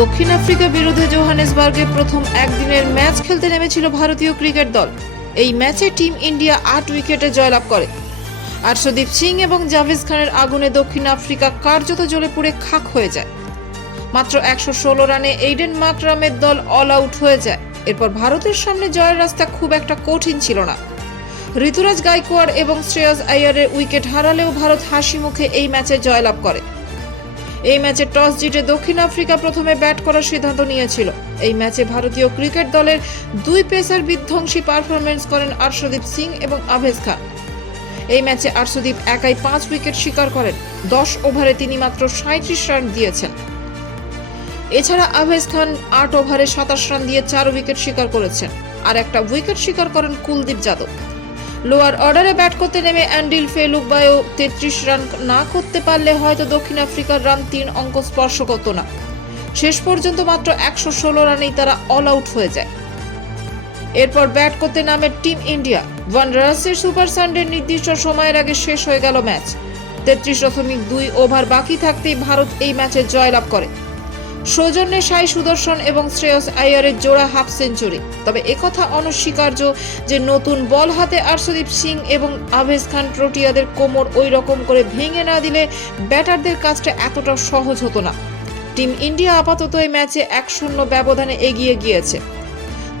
দক্ষিণ আফ্রিকা বিরুদ্ধে জোহানেসবার্গে প্রথম একদিনের ম্যাচ খেলতে নেমেছিল ভারতীয় ক্রিকেট দল। এই ম্যাচে টিম ইন্ডিয়া 8 উইকেটে জয়লাভ করে। আর্শদীপ সিং এবং জাভেদ খানের আগুনে দক্ষিণ আফ্রিকা কার্যত জ্বলে পুড়ে খাক হয়ে যায়। মাত্র 116 রানে এইডেন মাকরামের দল অল আউট হয়ে যায়। এরপর ভারতের সামনে জয়ের রাস্তা খুব একটা কঠিন ছিল না। ঋতুরাজ গাইকোয়াড় এবং শ্রেয়াস আইয়ারের উইকেট হারালেও ভারত হাসি মুখে এই ম্যাচে জয়লাভ করে। এই ম্যাচে টস জিতে দক্ষিণ আফ্রিকা প্রথমে ব্যাট করার সিদ্ধান্ত নিয়েছিল। এই ম্যাচে ভারতীয় ক্রিকেট দলের দুই পেসার বিধ্বংসী পারফরমেন্স করেন আর্শদীপ সিং এবং আভেজ খান। এই ম্যাচে আর্শদীপ একাই 5 উইকেট শিকার করেন। 10 ওভারে তিনি মাত্র 37 রান দিয়েছেন। এছাড়া আভেজ খান 8 ওভারে 27 রান দিয়ে 4 উইকেট শিকার করেছেন, আর একটা উইকেট শিকার করেন কুলদীপ যাদব। লোয়ার অর্ডারে ব্যাট করতে নেমে অ্যান্ডিল ফেলুকবায়ও 33 রান না করতে পারলে হয়তো দক্ষিণ আফ্রিকার রান 3 অঙ্ক স্পর্শ করত না। শেষ পর্যন্ত মাত্র 116 রানেই তারা অল আউট হয়ে যায়। এরপর ব্যাট করতে নামে টিম ইন্ডিয়া। ওয়ান্ডারার্সের সুপার সানডে নির্দিষ্ট সময়ের আগে শেষ হয়ে গেল ম্যাচ। 33.2 ওভার বাকি থাকতেই ভারত এই ম্যাচে জয়লাভ করে। সৌজন্যে সাই সুদর্শন এবং শ্রেয়াস আইয়ারের জোড়া হাফ সেঞ্চুরি। তবে একথা অনস্বীকার্য যে নতুন বল হাতে আর্শদীপ সিং এবং আভেজ খান প্রোটিয়াদের কোমর ওই রকম করে ভেঙে না দিলে ব্যাটারদের কাজটা এতটা সহজ হতো না। টিম ইন্ডিয়া আপাতত এই ম্যাচে 1-0 ব্যবধানে এগিয়ে গিয়েছে।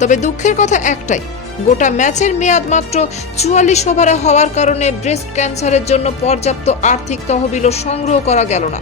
তবে দুঃখের কথা একটাই, গোটা ম্যাচের মেয়াদ মাত্র 44 ওভারে হওয়ার কারণে ব্রেস্ট ক্যান্সারের জন্য পর্যাপ্ত আর্থিক তহবিলও সংগ্রহ করা গেল না।